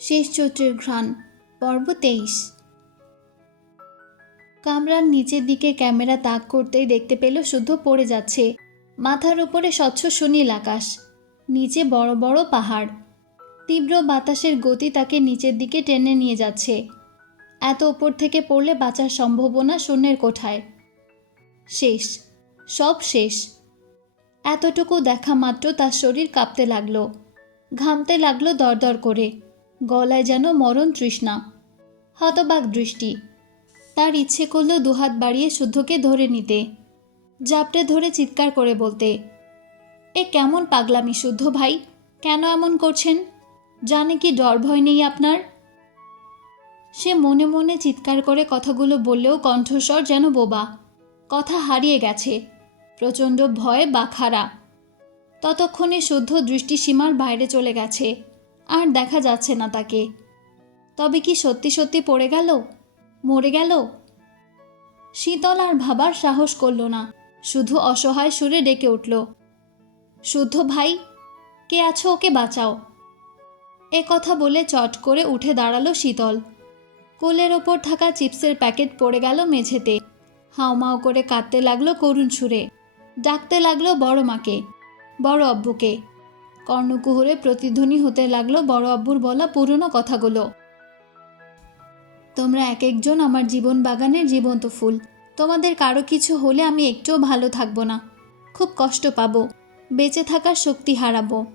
শেষ চৈত্রের ঘ্রাণ, পর্ব তেইশ। কামরার নিচের দিকে ক্যামেরা তাক করতেই দেখতে পেল শুদ্ধ পড়ে যাচ্ছে। মাথার উপরে স্বচ্ছ সুনীল আকাশ, নিচে বড় বড় পাহাড়। তীব্র বাতাসের গতি তাকে নিচের দিকে টেনে নিয়ে যাচ্ছে। এত ওপর থেকে পড়লে বাঁচার সম্ভাবনা শূন্যের কোঠায়। শেষ, সব শেষ। এতটুকু দেখা মাত্র তার শরীর কাঁপতে লাগল, ঘামতে লাগল দরদর করে। গলায় যেন মরণ তৃষ্ণা। হতবাক দৃষ্টি। তার ইচ্ছে করল দুহাত বাড়িয়ে শুদ্ধকে ধরে নিতে। জাপটে ধরে চিৎকার করে বলতে, এ কেমন পাগলামি শুদ্ধ ভাই, কেন এমন করছেন? জানে কি ডর ভয় নেই আপনার? সে মনে মনে চিৎকার করে কথাগুলো বললেও কণ্ঠস্বর যেন বোবা। কথা হারিয়ে গেছে। প্রচণ্ড ভয়ে বাখারা। ততক্ষণে শুদ্ধ দৃষ্টিসীমার বাইরে চলে গেছে। আর দেখা যাচ্ছে না তাকে। তবে কি সত্যি সত্যি পড়ে গেল? মরে গেল? শীতল আর ভাবার সাহস করল না। শুধু অসহায় সুরে ডেকে উঠল, শুদ্ধ ভাই, কে আছো ওকে বাঁচাও। এ কথা বলে চট করে উঠে দাঁড়াল শীতল। কোলের ওপর থাকা চিপসের প্যাকেট পড়ে গেল মেঝেতে। হাউমাউ করে কাঁদতে লাগল করুণ সুরে। ডাকতে লাগল বড় মাকে, বড় আব্বুকে। কর্ণকুহরে প্রতিধ্বনি হতে লাগল বড় আব্বুর বলা পুরনো কথাগুলো। তোমরা এক একজন আমার জীবন বাগানের জীবন্ত ফুল। তোমাদের কারও কিছু হলে আমি একটুও ভালো থাকব না। খুব কষ্ট পাবো। বেঁচে থাকার শক্তি হারাবো।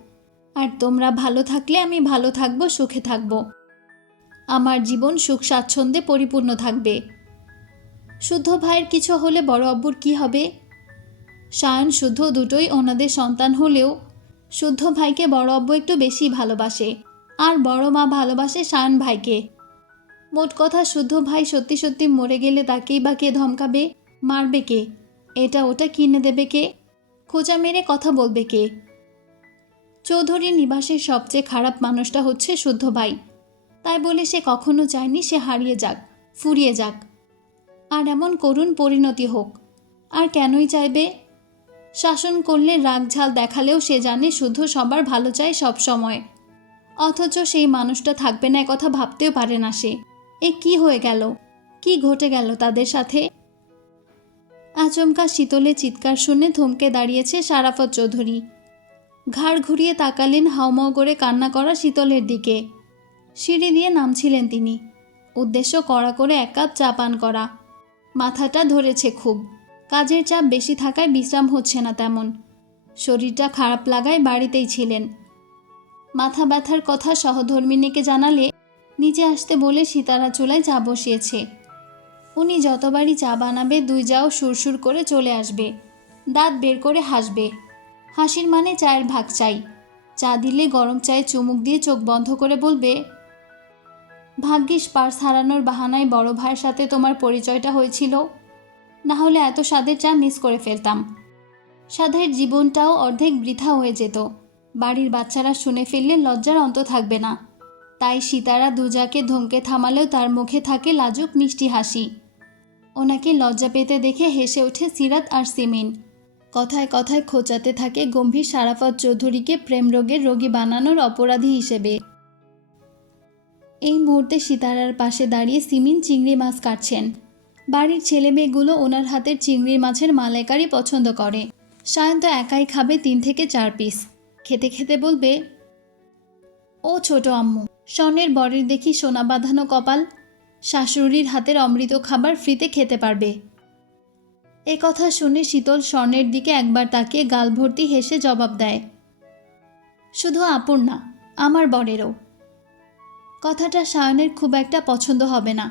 আর তোমরা ভালো থাকলে আমি ভালো থাকব, সুখে থাকব। আমার জীবন সুখ স্বাচ্ছন্দ্যে পরিপূর্ণ থাকবে। শুদ্ধ ভাইয়ের কিছু হলে বড় আব্বুর কি হবে? সায়ন শুদ্ধ দুটোই ওনাদের সন্তান হলেও শুদ্ধ ভাইকে বড় আব্বু একটু বেশি ভালোবাসে। আর বড় মা ভালোবাসে শান ভাইকে। মোট কথা শুদ্ধ ভাই সত্যি সত্যি মরে গেলে তাকেই বা কে ধমকাবে, মারবে কে? এটা ওটা কিনে দেবে কে? খোঁচা মেরে কথা বলবে কে? চৌধুরী নিবাসের সবচেয়ে খারাপ মানুষটা হচ্ছে শুদ্ধ ভাই। তাই বলে সে কখনো চায়নি সে হারিয়ে যাক, ফুরিয়ে যাক। আর এমন করুণ পরিণতি হোক। আর কেনই চাইবে? শাসন করলে রাগ ঝাল দেখালেও সে জানে শুধু সবার ভালো চায় সব সময়। অথচ সেই মানুষটা থাকবে না কথা ভাবতেও পারে না সে। এ কি হয়ে গেল? কি ঘটে গেল তাদের সাথে? আচমকা শীতলে চিৎকার শুনে থমকে দাঁড়িয়েছে সারাফত চৌধুরী। ঘাড় ঘুরিয়ে তাকালেন হাউমাউ করে কান্না করা শীতলের দিকে। সিঁড়ি দিয়ে নামছিলেন তিনি। উদ্দেশ্য কড়া করে এক কাপ চা পান করা। মাথাটা ধরেছে খুব। কাজের চাপ বেশি থাকায় বিশ্রাম হচ্ছে না তেমন। শরীরটা খারাপ লাগায় বাড়িতেই ছিলেন। মাথা ব্যথার কথা সহধর্মিনীকে জানালে, নিচে আসতে বলে সীতারা চুলায় চা বসিয়েছে। উনি যতবারই চা বানাবে, দুই যাও সুরসুর করে চলে আসবে। দাঁত বের করে হাসবে। হাসির মানে চায়ের ভাগ চাই। চা দিলে গরম চায়ে চুমুক দিয়ে চোখ বন্ধ করে বলবে, ভাগ্যিস পার্স হারানোর বাহানায় বড় ভাইয়ের সাথে তোমার পরিচয়টা হয়েছিল। না হলে এত স্বাদের চা মিস করে ফেলতাম। স্বাদের জীবনটাও অর্ধেক বৃথা হয়ে যেত। বাড়ির বাচ্চারা শুনে ফেললে লজ্জার অন্ত থাকবে না। তাই সীতারা দুজাকে ধমকে থামালেও তার মুখে থাকে লাজুক মিষ্টি হাসি। ওনাকে লজ্জা পেতে দেখে হেসে ওঠে সিরাত আর সিমিন। কথায় কথায় খোঁচাতে থাকে গম্ভীর সারাফত চৌধুরীকে প্রেম রোগের রোগী বানানোর অপরাধী হিসেবে। এই মুহূর্তে সীতারার পাশে দাঁড়িয়ে সিমিন চিংড়ি মাছ কাটছেন। বাড়ির ছেলে মেয়েগুলো ওনার হাতের চিংড়ি মাছের মালাইকারি পছন্দ করে। সায়ন তো একাই খাবে তিন থেকে চার পিস খেতে খেতে বলবে, ও ছোট আম্মু, স্বর্ণের বরের দেখি সোনা বাঁধানো কপাল। শাশুড়ির হাতের অমৃত খাবার ফ্রিতে খেতে পারবে। এ কথা শুনে শীতল স্বর্ণের দিকে একবার তাকিয়ে গাল ভর্তি হেসে জবাব দেয়, শুধু আপুর না, আমার বরেরও। কথাটা সায়নের খুব একটা পছন্দ হবে না।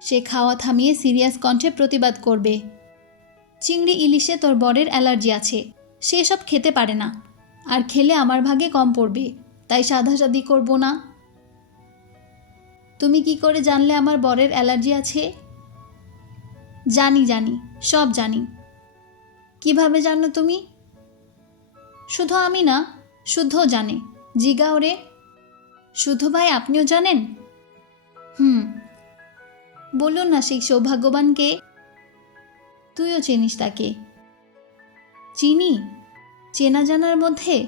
সে খাওয়া থামিয়ে সিরিয়াস কণ্ঠে প্রতিবাদ করবে। চিংড়ি ইলিশে তোর বরের অ্যালার্জি আছে। সে সব খেতে পারে না। আর খেলে আমার ভাগে কম পড়বে। তাই সাধাসাদি করব না। তুমি কি করে জানলে আমার বরের অ্যালার্জি আছে? জানি জানি। সব জানি। কীভাবে জানো তুমি? শুধু আমি না শুদ্ধ জানে। জিগা ওরে। শুধু ভাই, আপনিও জানেন? হুম। বলুন না সেই সৌভাগ্যবানকে। তুইও চিনিস তাকে। চিনি? চেনা জানার মধ্যে?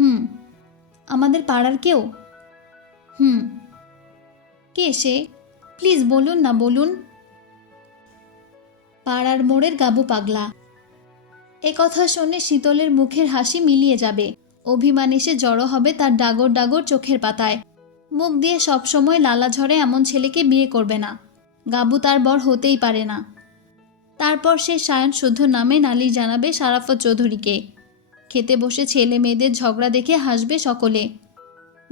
হুম। আমাদের পাড়ার কেউ? হুম। কে সে? প্লিজ বলুন না, বলুন। পাড়ার মোড়ের গাবু পাগলা। এ কথা শুনে শীতলের মুখের হাসি মিলিয়ে যাবে। অভিমান এসে জড়ো হবে তার ডাগর ডাগর চোখের পাতায়। মুখ দিয়ে সবসময় লালা ঝরে এমন ছেলেকে বিয়ে করবে না। গাবু তার বর হতেই পারে না। তারপর সে সায়ন শুদ্ধ নামে নালি জানাবে সারাফত চৌধুরীকে। খেতে বসে ছেলে মেয়েদের ঝগড়া দেখে হাসবে সকলে।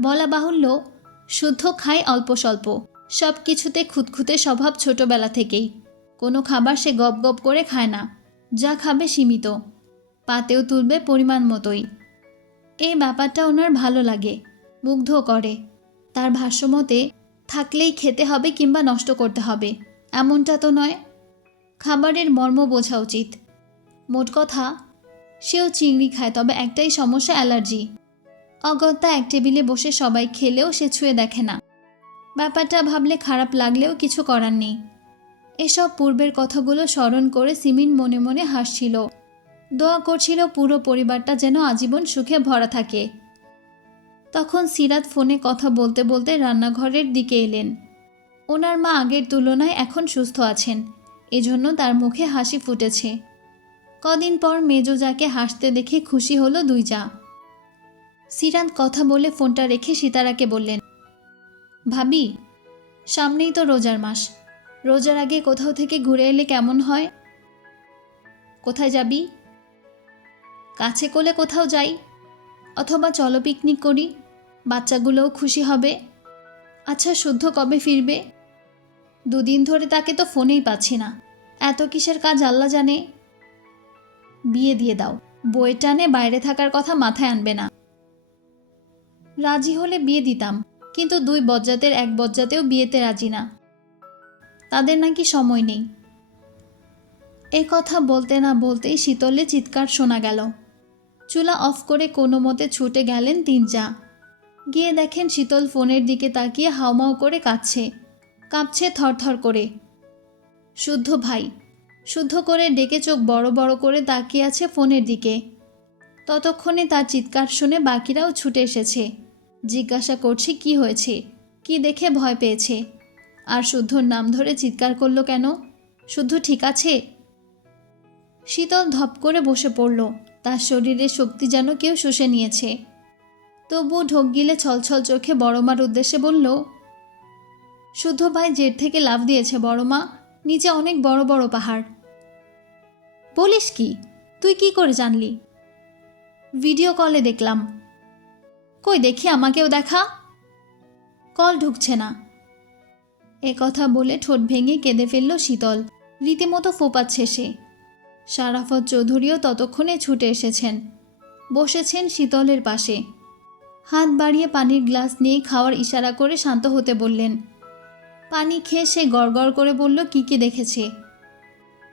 বলা বাহুল্য, শুদ্ধ খায় অল্প স্বল্প। সব কিছুতে খুঁতখুঁতে স্বভাব ছোটবেলা থেকেই। কোনো খাবার সে গপ গপ করে খায় না। যা খাবে সীমিত। পাতেও তুলবে পরিমাণ মতোই। এই ব্যাপারটা ওনার ভালো লাগে। মুগ্ধ করে। তার ভাষ্যমতে, থাকলেই খেতে হবে কিংবা নষ্ট করতে হবে। এমনটা তো নয়। খাবারের মর্ম বোঝা উচিত। মোট কথা, সেও চিংড়ি খায়, তবে একটাই সমস্যা অ্যালার্জি। অগত্যা এক টেবিলে বসে সবাই খেলেও সে ছুঁয়ে দেখে না। ব্যাপারটা ভাবলে খারাপ লাগলেও কিছু করার নেই। এসব পূর্বের কথাগুলো স্মরণ করে সিমিন মনে মনে হাসছিল। দোয়া করছিল পুরো পরিবারটা যেন আজীবন সুখে ভরা থাকে। তখন সিরাত ফোনে কথা বলতে বলতে রান্নাঘরের দিকে এলেন। ওনার মা আগের তুলনায় এখন সুস্থ আছেন। এজন্য তার মুখে হাসি ফুটেছে। কদিন পর মেজো যাকে হাসতে দেখে খুশি হলো দুই যা। সিরাত কথা বলে ফোনটা রেখে সীতারাকে বললেন, ভাবি, সামনেই তো রোজার মাস। রোজার আগে কোথাও থেকে ঘুরে এলে কেমন হয়? কোথায় যাবি? কাছে কোলে কোথাও যাই? অথবা চলো পিকনিক করি? বাচ্চাগুলোও খুশি হবে। আচ্ছা শুদ্ধ কবে ফিরবে? দুদিন ধরে তাকে তো ফোনেই পাচ্ছি না। এত কিসের কাজ আল্লাহ জানে। বিয়ে দিয়ে দাও। বই টানে বাইরে থাকার কথা মাথায় আনবে না। রাজি হলে বিয়ে দিতাম, কিন্তু দুই বজ্জাতের এক বজ্জাতেও বিয়েতে রাজি না। তাদের নাকি সময় নেই। এ কথা বলতে না বলতেই শীতলে চিৎকার শোনা গেল। চুলা অফ করে কোনো মতে ছুটে গেলেন তিন যা গিয়ে দেখেন শীতল ফোনের দিকে তাকিয়ে হাউমাউ করে কাঁদছে। কাঁপছে থরথর করে। শুদ্ধ ভাই, শুদ্ধ করে ডেকে চোখ বড় বড় করে তাকিয়ে আছে ফোনের দিকে। ততক্ষণে তার চিৎকার শুনে বাকিরাও ছুটে এসেছে। জিজ্ঞাসা করছে, কি হয়েছে? কি দেখে ভয় পেয়েছে? আর শুদ্ধর নাম ধরে চিৎকার করল কেন? শুদ্ধ ঠিক আছে? শীতল ধপ করে বসে পড়ল। তার শরীরে শক্তি যেন কেউ শুষে নিয়েছে। তবু ঢোক গিলে ছলছল চোখে বড়মার উদ্দেশ্যে বলল, শুদ্ধ ভাই জেট থেকে লাভ দিয়েছে বড়মা, নিচে অনেক বড় বড় পাহাড়। বলিস কি? তুই কি করে জানলি? ভিডিও কলে দেখলাম। কই, দেখি আমাকেও দেখা? কল ঢুকছে না। এ কথা বলে ঠোঁট ভেঙে কেঁদে ফেলল শীতল। রীতিমতো ফোপাচ্ছে সে। সারাফত চৌধুরীও ততক্ষণে ছুটে এসেছেন। বসেছেন শীতলের পাশে। হাত বাড়িয়ে পানির গ্লাস নিয়ে খাওয়ার ইশারা করে শান্ত হতে বললেন, পানি খেয়ে সে গড়গড় করে বলল, কি কি দেখেছে?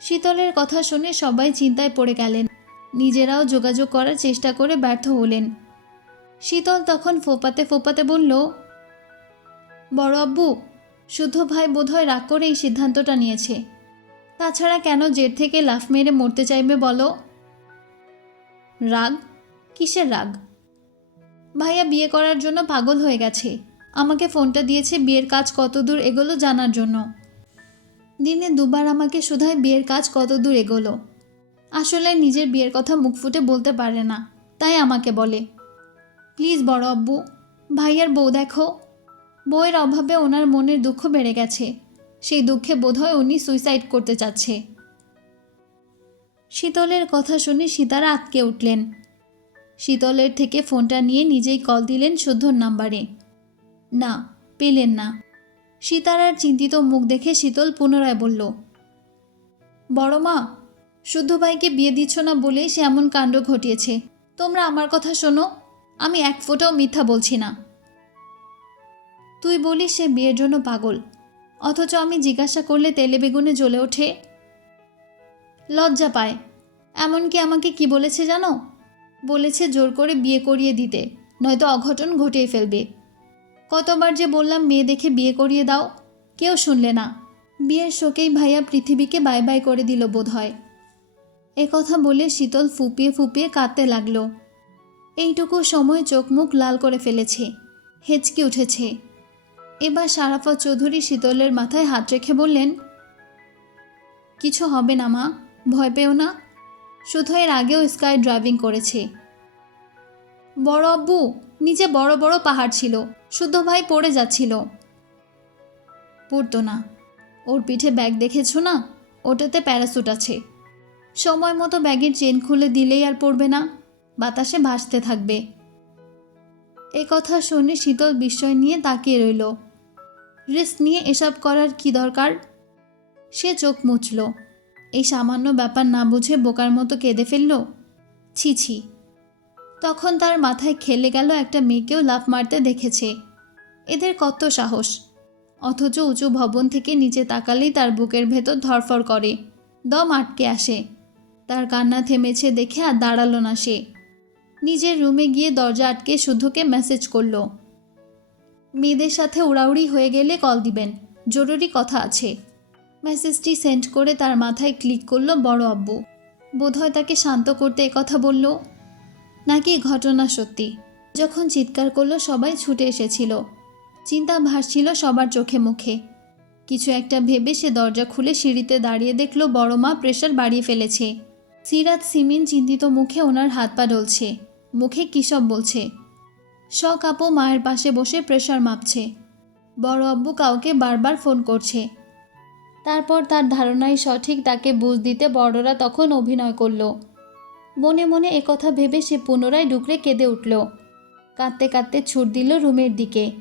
শীতলের কথা শুনে সবাই চিন্তায় পড়ে গেলেন। নিজেরাও যোগাযোগ করার চেষ্টা করে ব্যর্থ হলেন। শীতল তখন ফোপাতে ফোপাতে বলল, বড় আব্বু, শুদ্ধ ভাই বোধহয় রাগ করে এই সিদ্ধান্তটা নিয়েছে। তাছাড়া কেন জেট থেকে লাফ মেরে মরতে চাইবে বলো? রাগ? কিসের রাগ? ভাইয়া বিয়ে করার জন্য পাগল হয়ে গেছে। আমাকে ফোনটা দিয়েছে বিয়ের কাজ কত দূর এগোলো জানার জন্য। দিনে দুবার আমাকে শুধায় বিয়ের কাজ কত দূর এগোলো। আসলে নিজের বিয়ের কথা মুখ ফুটে বলতে পারে না, তাই আমাকে বলে। প্লিজ বড় আব্বু, ভাইয়ার বউ দেখো। বউয়ের অভাবে ওনার মনের দুঃখ বেড়ে গেছে। সেই দুঃখে বোধহয় উনি সুইসাইড করতে চাচ্ছে। শীতলের কথা শুনে সীতারা আটকে উঠলেন। শীতলের থেকে ফোনটা নিয়ে নিজেই কল দিলেন শুদ্ধর নাম্বারে। না, পেলেন না। সীতারার চিন্তিত মুখ দেখে শীতল পুনরায় বলল, বড় মা, শুদ্ধ ভাইকে বিয়ে দিচ্ছ না বলেই সে এমন কাণ্ড ঘটিয়েছে। তোমরা আমার কথা শোনো, আমি এক ফোঁটাও মিথ্যা বলছি না। তুই বলিস সে বিয়ের জন্য পাগল, অথচ আমি জিজ্ঞাসা করলে তেলে বেগুনে জ্বলে ওঠে? লজ্জা পায়। এমনকি আমাকে কি বলেছে জানো? বলেছে জোর করে বিয়ে করিয়ে দিতে, নয়তো অঘটন ঘটিয়ে ফেলবে। কতবার যে বললাম, মেয়ে দেখে বিয়ে করিয়ে দাও, কেউ শুনলে না। বিয়ের শোকেই ভাইয়া পৃথিবীকে বাই বাই করে দিল বোধ হয় কথা বলে শীতল ফুপিয়ে ফুপিয়ে কাঁদতে লাগল। এইটুকু সময় চোখ মুখ লাল করে ফেলেছে, হেঁচকি উঠেছে। এবার সারাফত চৌধুরী শীতলের মাথায় হাত রেখে বললেন, কিছু হবে না মা, ভয় পেও না শুধু এর আগেও স্কাই ড্রাইভিং করেছে। বড় আব্বু নিচে বড় বড় পাহাড় ছিল, শুদ্ধ ভাই পড়ে যাচ্ছিল। পড়তো না। ওর পিঠে ব্যাগ দেখেছ না? ওটাতে প্যারাসুট আছে। সময় মতো ব্যাগের চেন খুলে দিলেই আর পড়বে না। বাতাসে ভাসতে থাকবে। এ কথা শুনে শীতল বিস্ময় নিয়ে তাকিয়ে রইল। রিস্ক নিয়ে এসব করার কি দরকার? সে চোখ মুছল। এই সামান্য ব্যাপার না বুঝে বোকার মতো কেঁদে ফেলল? ছি ছি। তখন তার মাথায় খেলে গেল একটা মেয়েকেও লাফ মারতে দেখেছে। এদের কত সাহস। অথচ উঁচু ভবন থেকে নিচে তাকালেই তার বুকের ভেতর ধরফর করে। দম আটকে আসে। তার কান্না থেমেছে দেখে আর দাঁড়াল না সে। নিজের রুমে গিয়ে দরজা আটকে শুদ্ধকে মেসেজ করল। মেয়েদের সাথে উড়াউড়ি হয়ে গেলে কল দিবেন। জরুরি কথা আছে। মেসেজটি সেন্ড করে তার মাথায় ক্লিক করল বড় আব্বু। বোধহয় তাকে শান্ত করতে কথা বলল, নাকি ঘটনা সত্যি? যখন চিৎকার করল, সবাই ছুটে এসেছিল। চিন্তা ভাসছিল সবার চোখে মুখে। কিছু একটা ভেবে সে দরজা খুলে সিঁড়িতে দাঁড়িয়ে দেখল, বড় মা প্রেশার বাড়িয়ে ফেলেছে। সিরাত সিমিন চিন্তিত মুখে ওনার হাত পা ডলছে। মুখে কী সব বলছে? শখ আপু মায়ের পাশে বসে প্রেশার মাপছে। বড় আব্বু কাউকে বারবার ফোন করছে। তারপর তার ধারণাই সঠিক, তাকে বুঝ দিতে বড়রা তখন অভিনয় করল। মনে মনে একথা ভেবে সে পুনরায় ডুকরে কেঁদে উঠল। কাঁদতে কাঁদতে ছুট দিল রুমের দিকে।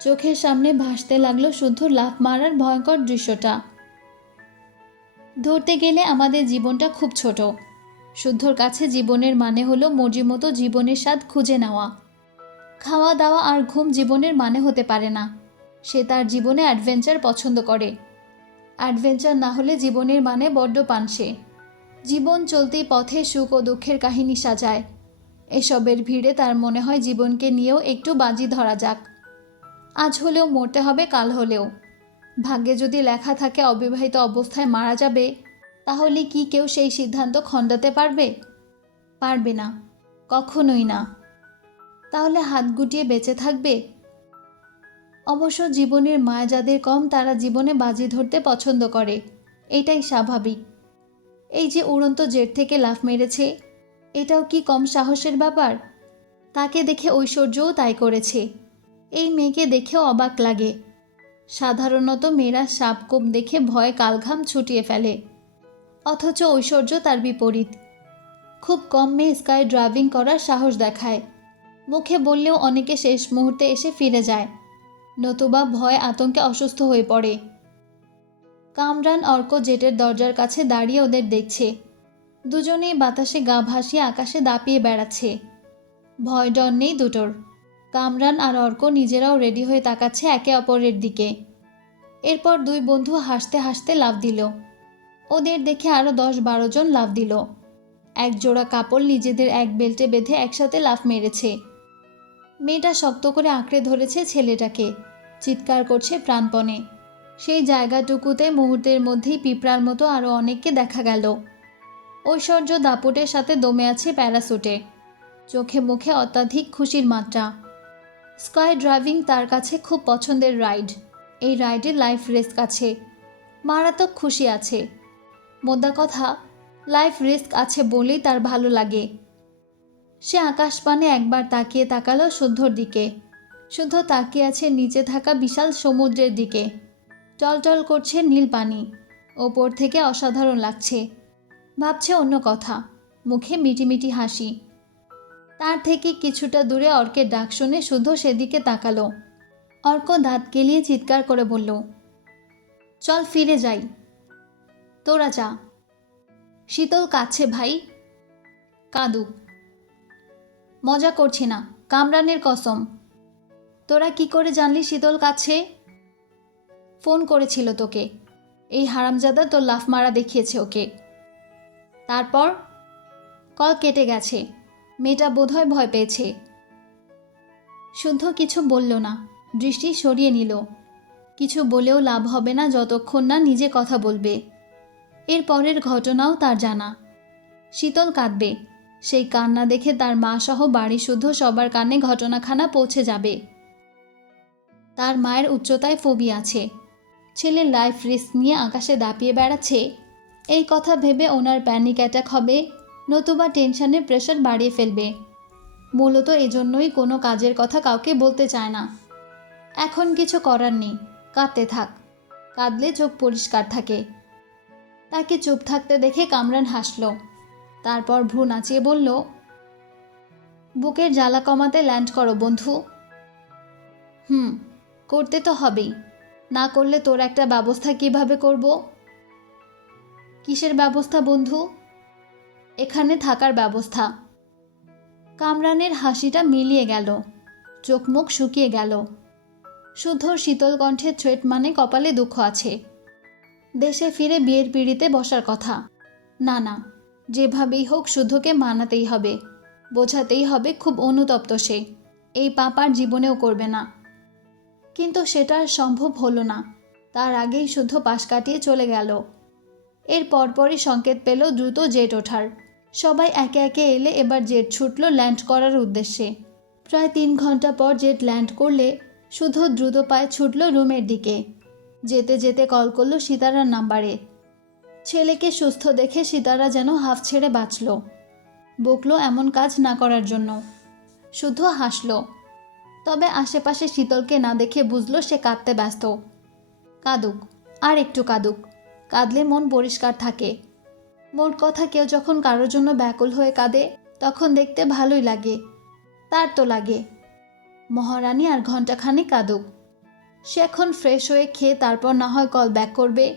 চোখের সামনে ভাসতে লাগল শুদ্ধ লাফ মারার ভয়ঙ্কর দৃশ্যটা। ধরতে গেলে আমাদের জীবনটা খুব ছোট। শুদ্ধর কাছে জীবনের মানে হলো মর্জি মতো জীবনের স্বাদ খুঁজে নেওয়া। খাওয়া দাওয়া আর ঘুম জীবনের মানে হতে পারে না। সে তার জীবনে অ্যাডভেঞ্চার পছন্দ করে। অ্যাডভেঞ্চার না হলে জীবনের মানে বড্ড পানসে। জীবন চলতেই পথে সুখ ও দুঃখের কাহিনী সাজায়। এসবের ভিড়ে তার মনে হয় জীবনকে নিয়েও একটু বাজি ধরা যাক। আজ হলেও মরতে হবে, কাল হলেও। ভাগ্যে যদি লেখা থাকে অবিবাহিত অবস্থায় মারা যাবে, তাহলে কি কেউ সেই সিদ্ধান্ত খণ্ডাতে পারবে? পারবে না। কখনোই না। তাহলে হাত গুটিয়ে বেঁচে থাকবে? অবশ্য জীবনের মায়া যাদের কম, তারা জীবনে বাজি ধরতে পছন্দ করে। এটাই স্বাভাবিক। এই যে উড়ন্ত জেট থেকে লাফ মেরেছে, এটাও কি কম সাহসের ব্যাপার? তাকে দেখে ঐশ্বর্যও তাই করেছে। এই মেয়েকে দেখেও অবাক লাগে। সাধারণত মেয়েরা সাপকোপ দেখে ভয়ে কালঘাম ছুটিয়ে ফেলে। অথচ ঐশ্বর্য তার বিপরীত। খুব কম মেয়ে স্কাই ড্রাইভিং করার সাহস দেখায়। মুখে বললেও অনেকে শেষ মুহূর্তে এসে ফিরে যায়। নতুবা ভয় আতঙ্কে অসুস্থ হয়ে পড়ে। কামরান অর্ক জেটের দরজার কাছে দাঁড়িয়ে ওদের দেখছে। দুজনেই বাতাসে গা ভাসিয়ে আকাশে দাপিয়ে বেড়াচ্ছে। ভয় ডর নেই দুটোর। কামরান আর অর্ক নিজেরাও রেডি হয়ে তাকাচ্ছে একে অপরের দিকে। এরপর দুই বন্ধু হাসতে হাসতে লাভ দিল। ওদের দেখে আরও দশ বারো জন লাভ দিল। এক জোড়া কাপড় নিজেদের এক বেল্টে বেঁধে একসাথে লাফ মেরেছে। মেয়েটা শক্ত করে আঁকড়ে ধরেছে ছেলেটাকে। চিৎকার করছে প্রাণপণে। সেই জায়গাটুকুতে মুহূর্তের মধ্যেই পিঁপড়ার মতো আরও অনেককে দেখা গেল। ঐশ্বর্য দাপুটের সাথে দমে আছে প্যারাসুটে। চোখে মুখে অত্যাধিক খুশির মাত্রা। স্কাই ড্রাইভিং তার কাছে খুব পছন্দের রাইড। এই রাইডে লাইফ রিস্ক আছে। মারাত্মক খুশি আছে। মোদ্দা কথা, লাইফ রিস্ক আছে বলেই তার ভালো লাগে। সে আকাশপানে একবার তাকিয়ে তাকালো শুদ্ধর দিকে। শুদ্ধ তাকিয়ে আছে নিচে থাকা বিশাল সমুদ্রের দিকে। টলটল করছে নীল পানি। ওপর থেকে অসাধারণ লাগছে। ভাবছে অন্য কথা। মুখে মিটিমিটি হাসি। তার থেকে কিছুটা দূরে অর্কের ডাক শুনে শুদ্ধ সেদিকে তাকালো। অর্ক দাঁত কেলিয়ে চিৎকার করে বলল, চল ফিরে যাই। তোরা যা। শীতল কাছে ভাই। কাদু। মজা করছি না। কামরানের কসম। তোরা কি করে জানলি শীতল কাছে? ফোন করেছিল তোকে। এই হারামজাদা তোর লাফ মারা দেখিয়েছে ওকে। তারপর কল কেটে গেছে। মেয়েটা বোধহয় ভয় পেয়েছে। শুদ্ধ কিছু বলল না। দৃষ্টি সরিয়ে নিল। কিছু বলেও লাভ হবে না যতক্ষণ না নিজে কথা বলবে। এর পরের ঘটনাও তার জানা। শীতল কাঁদবে। সেই কান্না দেখে তার মা সহ বাড়ি শুদ্ধ সবার কানে ঘটনাখানা পৌঁছে যাবে। তার মায়ের উচ্চতায় ফবি আছে। ছেলের লাইফ রিস্ক নিয়ে আকাশে দাপিয়ে বেড়াচ্ছে। এই কথা ভেবে ওনার প্যানিক অ্যাটাক হবে, নতুবা টেনশনের প্রেশার বাড়িয়ে ফেলবে। মূলত এজন্যই কোনো কাজের কথা কাউকে বলতে চায় না। এখন কিছু করার নেই, কাঁদতে থাক। কাঁদলে চোখ পরিষ্কার থাকে। তাকে চুপ থাকতে দেখে কামরান হাসল। তারপর ভ্রু নাচিয়ে বলল, বুকের জ্বালা কমাতে ল্যান্ড করো বন্ধু। হুম। করতে তো হবেই। না করলে তোর একটা ব্যবস্থা কীভাবে করব? কিসের ব্যবস্থা বন্ধু? এখানে থাকার ব্যবস্থা। কামরানের হাসিটা মিলিয়ে গেল। চোখ মুখ শুকিয়ে গেল। শুদ্ধ শীতল কণ্ঠে থ্রেট মানে কপালে দুঃখ আছে। দেশে ফিরে বিয়ের পিড়িতে বসার কথা। না না, যেভাবেই হোক শুদ্ধকে মানাতেই হবে। বোঝাতেই হবে খুব অনুতপ্ত সে। এই পাপার জীবনেও করবে না। কিন্তু সেটা সম্ভব হলো না। তার আগেই শুদ্ধ পাশ কাটিয়ে চলে গেল। এর পরপরই সংকেত পেল দ্রুত জেট ওঠার। সবাই একে একে এলে এবার জেট ছুটল ল্যান্ড করার উদ্দেশ্যে। প্রায় তিন ঘণ্টা পর জেট ল্যান্ড করলে শুধু দ্রুত পায়ে ছুটল রুমের দিকে। যেতে যেতে কল করল সীতারার নাম্বারে। ছেলেকে সুস্থ দেখে সীতারা যেন হাফ ছেড়ে বাঁচল। বকলো এমন কাজ না করার জন্য। শুধু হাসলো। তবে আশেপাশে শীতলকে না দেখে বুঝলো সে কাঁদতে ব্যস্ত। কাঁদুক, আর একটু কাঁদুক। কাঁদলে মন পরিষ্কার থাকে। মোট কথা কেউ যখন কারোর জন্য ব্যাকুল হয়ে কাঁদে, তখন দেখতে ভালোই লাগে। তার তো লাগে। মহারানী আর ঘন্টাখানে কাঁদুক। সে এখন ফ্রেশ হয়ে খেয়ে তারপর না হয় কল ব্যাক করবে।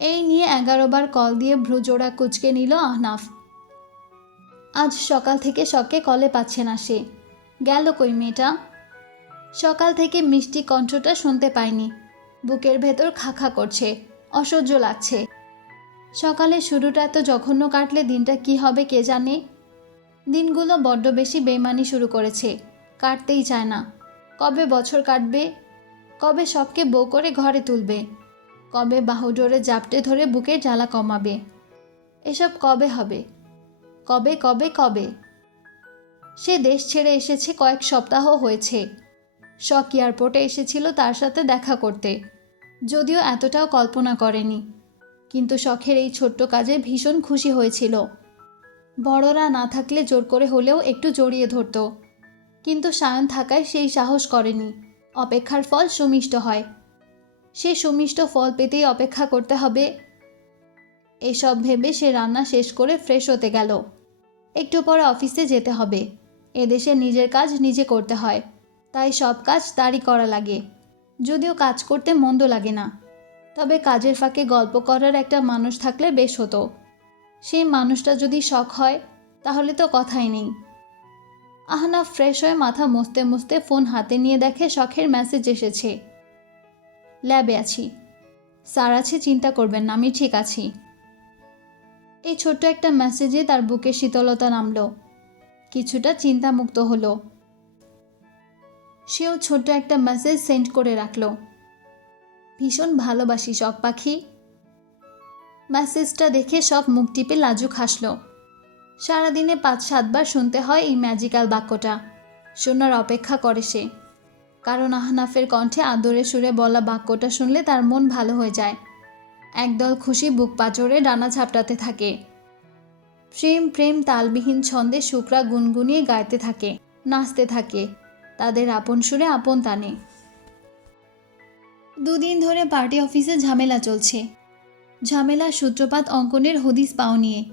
এই নিয়ে এগারো বার কল দিয়ে ভ্রুজোড়া কুচকে নিল আহনাফ। আজ সকাল থেকে শখে কলে পাচ্ছে না সে। গেল কই মেয়েটা? সকাল থেকে মিষ্টি কণ্ঠটা শুনতে পায়নি বুকের ভেতর খাখা করছে, অসহ্য লাগছে। সকালে শুরুটা এত জঘন্য কাটলে দিনটা কি হবে কে জানে? দিনগুলো বড্ড বেশি বেমানি শুরু করেছে, কাটতেই চায় না। কবে বছর কাটবে? কবে সবকে বউ করে ঘরে তুলবে? কবে বাহুডোরে জাপটে ধরে বুকের জ্বালা কমাবে? এসব কবে হবে? কবে কবে কবে? সে দেশ ছেড়ে এসেছে কয়েক সপ্তাহ হয়েছে। শক এয়ারপোর্টে এসেছিল তার সাথে দেখা করতে। যদিও এতটাও কল্পনা করেনি। কিন্তু শখের এই ছোট্ট কাজে ভীষণ খুশি হয়েছিল। বড়রা না থাকলে জোর করে হলেও একটু জড়িয়ে ধরত। কিন্তু সায়ন থাকায় সেই সাহস করেনি। অপেক্ষার ফল সুমিষ্ট হয়। সে সুমিষ্ট ফল পেতেই অপেক্ষা করতে হবে। এসব ভেবে সে রান্না শেষ করে ফ্রেশ হতে গেল। একটু পরে অফিসে যেতে হবে। এদেশে নিজের কাজ নিজে করতে হয়। তাই সব কাজ তারই করা লাগে। যদিও কাজ করতে মন্দ লাগে না। তবে কাজের ফাঁকে গল্প করার একটা মানুষ থাকলে বেশ হতো। সেই মানুষটা যদি শখ হয়, তাহলে তো কথাই নেই। আহনা ফ্রেশ হয়ে মাথা মুছতে মুছতে ফোন হাতে নিয়ে দেখে শখের মেসেজ এসেছে। ল্যাবে আছি। স্যার আছে, চিন্তা করবেন না, আমি ঠিক আছি। এই ছোট্ট একটা মেসেজে তার বুকে শীতলতা নামলো। কিছুটা চিন্তামুক্ত হলো। সেও ছোট্ট একটা মেসেজ সেন্ড করে রাখল। ভীষণ ভালোবাসি শখ পাখি। মেসেজটা দেখে সব মুখ টিপে লাজুক হাসল। সারাদিনে পাঁচ, সাতবার শুনতে হয় এই ম্যাজিক্যাল বাক্যটা। শোনার অপেক্ষা করে সে। কারণ আহনাফের কণ্ঠে আদরে সুরে বলা বাক্যটা শুনলে তার মন ভালো হয়ে যায়। একদল খুশি বুক পাচড়ে ডানা ঝাপটাতে থাকে। প্রেম প্রেম তালবিহীন ছন্দে শুকরা গুনগুনিয়ে গাইতে থাকে, নাচতে থাকে। তাদের আপন সুরে আপন টানে। দুদিন ধরে পার্টি অফিসে ঝামেলা চলছে। ঝামেলার সূত্রপাত অঙ্কনের হদিস পাও নিয়ে।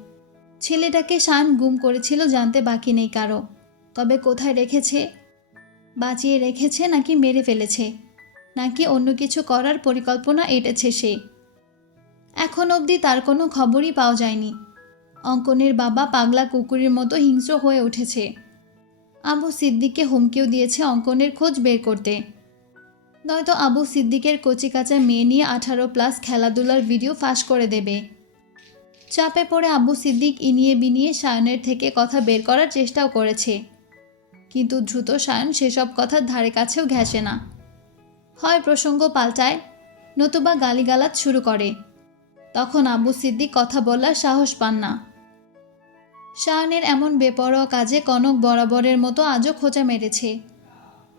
ছেলেটাকে শান গুম করেছিল জানতে বাকি নেই কারও। তবে কোথায় রেখেছে? বাঁচিয়ে রেখেছে নাকি মেরে ফেলেছে? নাকি অন্য কিছু করার পরিকল্পনা এঁটেছে সে? এখন অবধি তার কোনো খবরই পাওয়া যায়নি। অঙ্কনের বাবা পাগলা কুকুরের মতো হিংস্র হয়ে উঠেছে। আবু সিদ্দিককে হুমকিও দিয়েছে অঙ্কনের খোঁজ বের করতে। নয়তো আবু সিদ্দিকের কচিকাচা মেয়ে নিয়ে আঠারো প্লাস খেলাধুলার ভিডিও ফাঁস করে দেবে। চাপে পড়ে আবু সিদ্দিক ইনিয়ে বিনিয়ে সায়নের থেকে কথা বের করার চেষ্টাও করেছে। কিন্তু দ্রুত সায়ন সেসব কথার ধারে কাছেও ঘেঁষে না। হয় প্রসঙ্গ পাল্টায়, নতুবা গালিগালাজ শুরু করে। তখন আবু সিদ্দিক কথা বলার সাহস পান না। শায়নের এমন বেপরোয়া কাজে কনক বরাবরের মতো আজও খোঁচা মেরেছে।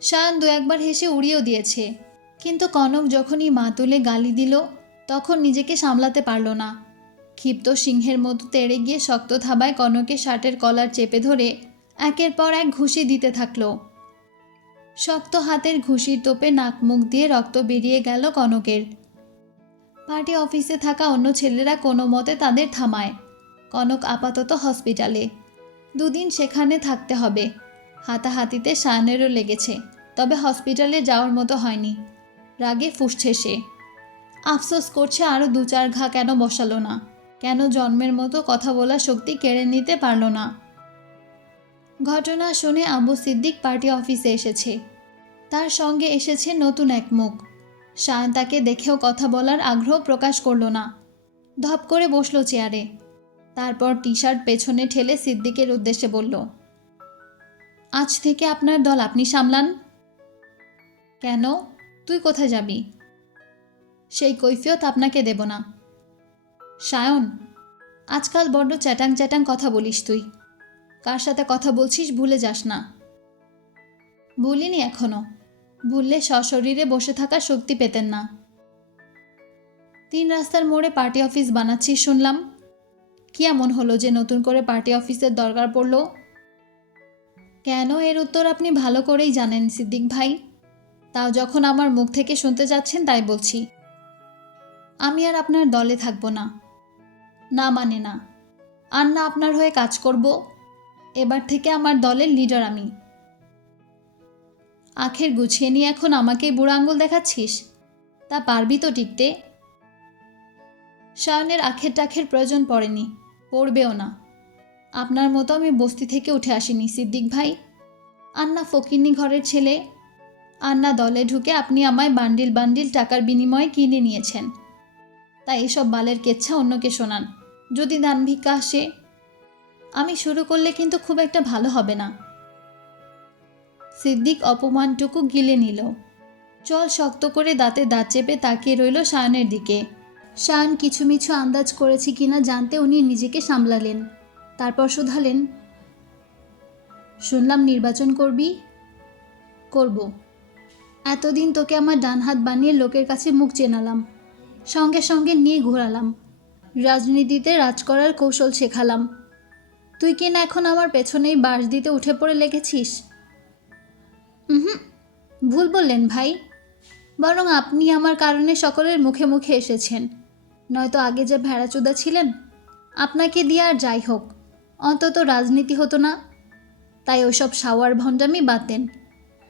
সায়ন দু একবার হেসে উড়িয়েও দিয়েছে। কিন্তু কনক যখনই মা তুলে গালি দিল, তখন নিজেকে সামলাতে পারল না। ক্ষিপ্ত সিংহের মতো তেড়ে গিয়ে শক্ত থাবায় কনকের শার্টের কলার চেপে ধরে একের পর এক ঘুষি দিতে থাকল। শক্ত হাতের ঘুষির তোপে নাক মুখ দিয়ে রক্ত বেরিয়ে গেল কনকের। পার্টি অফিসে থাকা অন্য ছেলেরা কোনো মতে তাদের থামায়। কনক আপাতত হসপিটালে। দুদিন সেখানে থাকতে হবে। হাতাহাতিতে সায়নেরও লেগেছে, তবে হসপিটালে যাওয়ার মতো হয়নি। রাগে ফুসছে সে। আফসোস করছে আরও দু চার ঘা কেন বসালো না। কেন জন্মের মতো কথা বলার শক্তি কেড়ে নিতে পারল না। ঘটনা শুনে আবু সিদ্দিক পার্টি অফিসে এসেছে। তার সঙ্গে এসেছে নতুন এক মুখ। সায়ন তাকে দেখেও কথা বলার আগ্রহ প্রকাশ করল না। ধপ করে বসল চেয়ারে। তারপর টি শার্ট পেছনে ঠেলে সিদ্দিকের উদ্দেশ্যে বলল, আজ থেকে আপনার দল আপনি সামলান। কেন? তুই কোথায় যাবি? সেই কৈফিয়ত আপনাকে দেব না। সায়ন, আজকাল বড্ড চ্যাটাং চ্যাটাং কথা বলিস তুই। কার সাথে কথা বলছিস ভুলে যাস না। ভুলিনি এখনও। ভুললে সশরীরে বসে থাকার শক্তি পেতেন না। তিন রাস্তার মোড়ে পার্টি অফিস বানাচ্ছিস শুনলাম। কি এমন হলো যে নতুন করে পার্টি অফিসের দরকার পড়ল? কেন এর উত্তর আপনি ভালো করেই জানেন, সিদ্দিক ভাই। তাও যখন আমার মুখ থেকে শুনতে যাচ্ছেন তাই বলছি। আমি আর আপনার দলে থাকব না। না মানে না। আর না আপনার হয়ে কাজ করব। এবার থেকে আমার দলের লিডার আমি। আখের গুছিয়ে নিয়ে এখন আমাকেই বুড়ো আঙুল দেখাচ্ছিস? তা পারবি তো টিকতে? শায়নের আখের টাখের প্রয়োজন পড়েনি। পড়বেও না। আপনার মতো আমি বস্তি থেকে উঠে আসিনি, সিদ্দিক ভাই। আন্না ফকিন্নি ঘরের ছেলে। আন্না দলে ঢুকে আপনি আমায় বান্ডিল বান্ডিল টাকার বিনিময়ে কিনে নিয়েছেন। তাই এসব বালের কেচ্ছা অন্যকে শোনান। যদি দান ভিক্ষা আসে, আমি শুরু করলে কিন্তু খুব একটা ভালো হবে না। সিদ্দিক অপমানটুকু গিলে নিল। চল শক্ত করে দাঁতে দাঁত চেপে তাকিয়ে রইল সায়নের দিকে। সায়ন কিছুমিছু আন্দাজ করেছি কিনা জানতে উনি নিজেকে সামলালেন। তারপর শুধালেন, শুনলাম নির্বাচন করবি? করব। এতদিন তোকে আমার ডান হাত বানিয়ে লোকের কাছে মুখ চেনালাম। সঙ্গে সঙ্গে নিয়ে ঘোরালাম। রাজনীতিতে রাজ করার কৌশল শেখালাম। তুই কি না এখন আমার পেছনেই বাঁশ দিতে উঠে পড়ে লেগেছিস? হুম ভুল বললেন ভাই। বরং আপনি আমার কারণে সকলের মুখে মুখে এসেছেন। নয়তো আগে যে ভেড়াচুদা ছিলেন? আপনাকে দিয়ে আর যাই হোক, অন্তত রাজনীতি হতো না। তাই ওইসব সাওয়ার ভণ্ডামি বাদ দেন,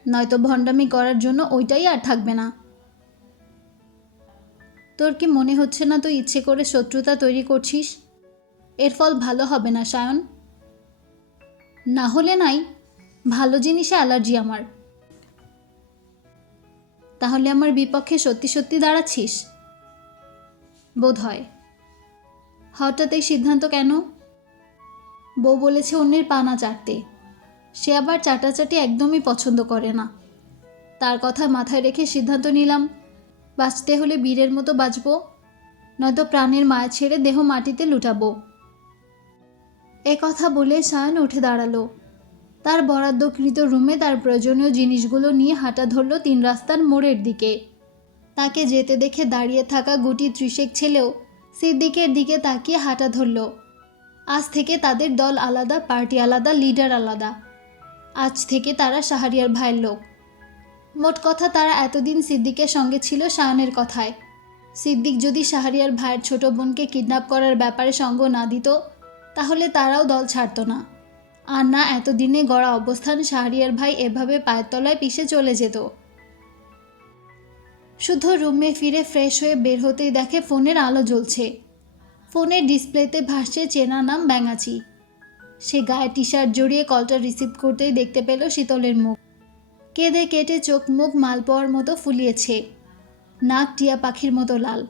নয়তো ভণ্ডামি করার জন্য ওইটাই আর থাকবে না। তোর কি মনে হচ্ছে না তুই ইচ্ছে করে শত্রুতা তৈরি করছিস? এর ফল ভালো হবে না, সায়ন? না হলে নাই, ভালো জিনিসে অ্যালার্জি আমার। তাহলে আমার বিপক্ষে সত্যি সত্যি দাঁড়াচ্ছিস? বোধ হয় হঠাৎ এই সিদ্ধান্ত কেন? বউ বলেছে অন্যের পানা চাটতে। সে আবার চাটাচাটি একদমই পছন্দ করে না। তার কথা মাথায় রেখে সিদ্ধান্ত নিলাম, বাঁচতে হলে বীরের মতো বাঁচব, নয়তো প্রাণের মায়া ছেড়ে দেহ মাটিতে লুটাবো। এ কথা বলে সায়ন উঠে দাঁড়াল। তার বরাদ্দকৃত রুমে তার প্রয়োজনীয় জিনিসগুলো নিয়ে হাঁটা ধরলো তিন রাস্তার মোড়ের দিকে। তাকে যেতে দেখে দাঁড়িয়ে থাকা গুটি ত্রিশেক ছেলেও সিদ্দিকের দিকে তাকিয়ে হাঁটা ধরল। আজ থেকে তাদের দল আলাদা, পার্টি আলাদা, লিডার আলাদা। আজ থেকে তারা শাহরিয়ার ভাইয়ের লোক। মোট কথা তারা এতদিন সিদ্দিকের সঙ্গে ছিল শায়নের কথায়। সিদ্দিক যদি শাহরিয়ার ভাইয়ের ছোট বোনকে কিডন্যাপ করার ব্যাপারে সঙ্গ না দিত, তাহলে তারাও দল ছাড়তো না। আর না এতদিনে গড়া অবস্থান শাহরিয়ার ভাই এভাবে পায়ের তলায় পিষে চলে যেত। শুধু রুমে ফিরে ফ্রেশ হয়ে বের হতেই দেখে ফোনের আলো জ্বলছে। ফোনের ডিসপ্লেতে ভাসছে চেনা নাম ব্যাঙাচি। সে গায়ে টি শার্ট জড়িয়ে কলটা রিসিভ করতেই দেখতে পেল শীতলের মুখ। কেঁদে কেটে চোখ মুখ মালপোয়ার মতো ফুলিয়েছে। নাক টিয়া পাখির মতো লাল।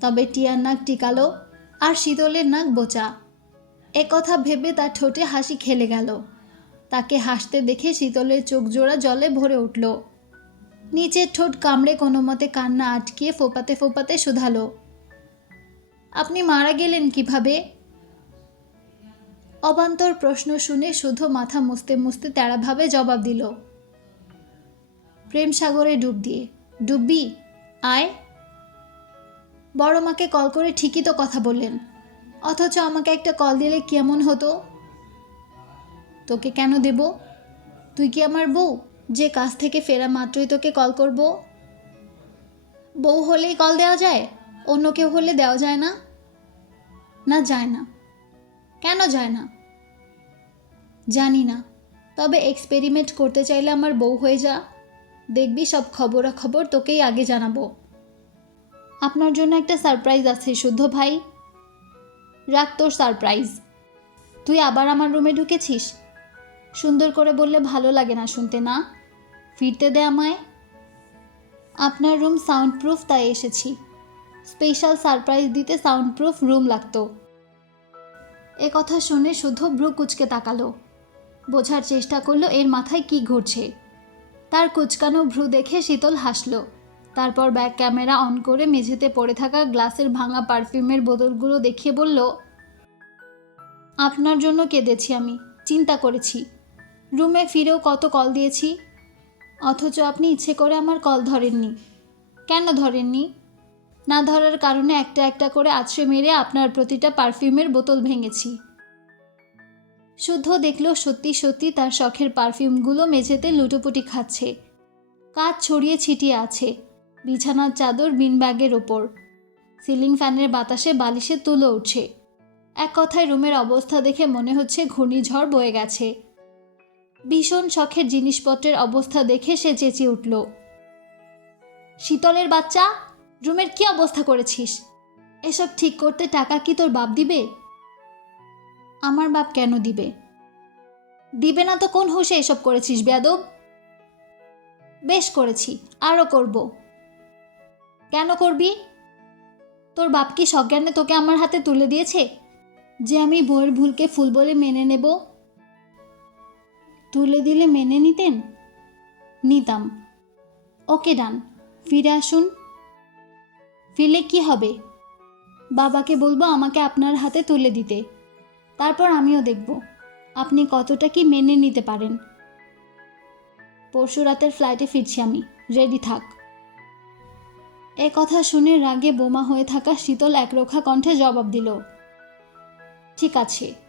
তবে টিয়ার নাক টিকালো আর শীতলের নাক বোচা। এ কথা ভেবে তার ঠোঁটে হাসি খেলে গেল। তাকে হাসতে দেখে শীতলের চোখ জোড়া জলে ভরে উঠল। নিচের ঠোঁট কামড়ে কোনো মতে কান্না আটকিয়ে ফোপাতে ফোপাতে শুধালো। আপনি মারা গেলেন কীভাবে? অবান্তর প্রশ্ন শুনে শুধু মাথা মুছতে মুছতে তেড়াভাবে জবাব দিল। প্রেম সাগরে ডুব দিয়ে। ডুববি? আয়। বড় মাকে কল করে ঠিকই তো কথা বললেন। অথচ আমাকে একটা কল দিলে কেমন হতো? তোকে কেন দেব? তুই কি আমার বউ? যে কাজ থেকে ফেরা মাত্রই তোকে কল করব। বউ হলেই কল দেওয়া যায়, অন্য কেউ হলে দেওয়া যায় না। না, যায় না। কেন যায় না? জানি না। তবে এক্সপেরিমেন্ট করতে চাইলে আমার বউ হয়ে যা। দেখবি সব খবরাখবর তোকেই আগে জানাব। আপনার জন্য একটা সারপ্রাইজ আছে শুদ্ধ ভাই। রাখ তোর সারপ্রাইজ তুই আবার আমার রুমে ঢুকেছিস? সুন্দর করে বললে ভালো লাগে না শুনতে, না? ফিরতে দে আমায়। আপনার রুম সাউন্ড প্রুফ তাই এসেছি। স্পেশাল সারপ্রাইজ দিতে সাউন্ড প্রুফ রুম লাগতো। এ কথা শুনে শুধু ভ্রু কুচকে তাকালো। বোঝার চেষ্টা করল এর মাথায় কি ঘুরছে। তার কুচকানো ভ্রু দেখে শীতল হাসলো। তারপর ব্যাক ক্যামেরা অন করে মেঝেতে পড়ে থাকা গ্লাসের ভাঙা পারফিউমের বোতলগুলো দেখিয়ে বলল, আপনার জন্য কেঁদেছি আমি, চিন্তা করেছি। রুমে ফিরেও কত কল দিয়েছি? অথচ আপনি ইচ্ছে করে আমার কল ধরেননি। কেন ধরেননি? না ধরার কারণে একটা একটা করে আছড়ে মেরে আপনার প্রতিটা পারফিউমের বোতল ভেঙেছি। শুদ্ধ দেখলেও সত্যি সত্যি তার শখের পারফিউমগুলো মেঝেতে লুটোপুটি খাচ্ছে। কাজ ছড়িয়ে ছিটিয়ে আছে, বিছানার চাদর বিন ব্যাগের ওপর। সিলিং ফ্যানের বাতাসে বালিশে তুলো উঠছে। এক কথায় রুমের অবস্থা দেখে মনে হচ্ছে ঘূর্ণিঝড় বয়ে গেছে। ভীষণ শখের জিনিসপত্রের অবস্থা দেখে সে চেঁচিয়ে উঠল। শীতলের বাচ্চা, রুমের কি অবস্থা করেছিস? এসব ঠিক করতে টাকা কি তোর বাপ দিবে? আমার বাপ কেন দিবে? দিবে না তো কোন হুঁশে এসব করেছিস বেয়াদব? বেশ করেছি, আরও করব। কেন করবি? তোর বাপ কি সজ্ঞানে তোকে আমার হাতে তুলে দিয়েছে? যে আমি বইয়ের ভুলকে ফুল বলে মেনে নেব? তুলে দিলে মেনে নিতেন? নিতাম। ওকে, ডান। ফিরে আসুন। ফিরলে কি হবে? বাবাকে বলব আমাকে আপনার হাতে তুলে দিতে। তারপর আমিও দেখব। আপনি কতটা কি মেনে নিতে পারেন? পরশু রাতের ফ্লাইটে ফিরছি আমি। রেডি থাক। এ কথা শুনে রাগে বোমা হয়ে থাকা শীতল একরোখা কণ্ঠে জবাব দিল, ঠিক আছে।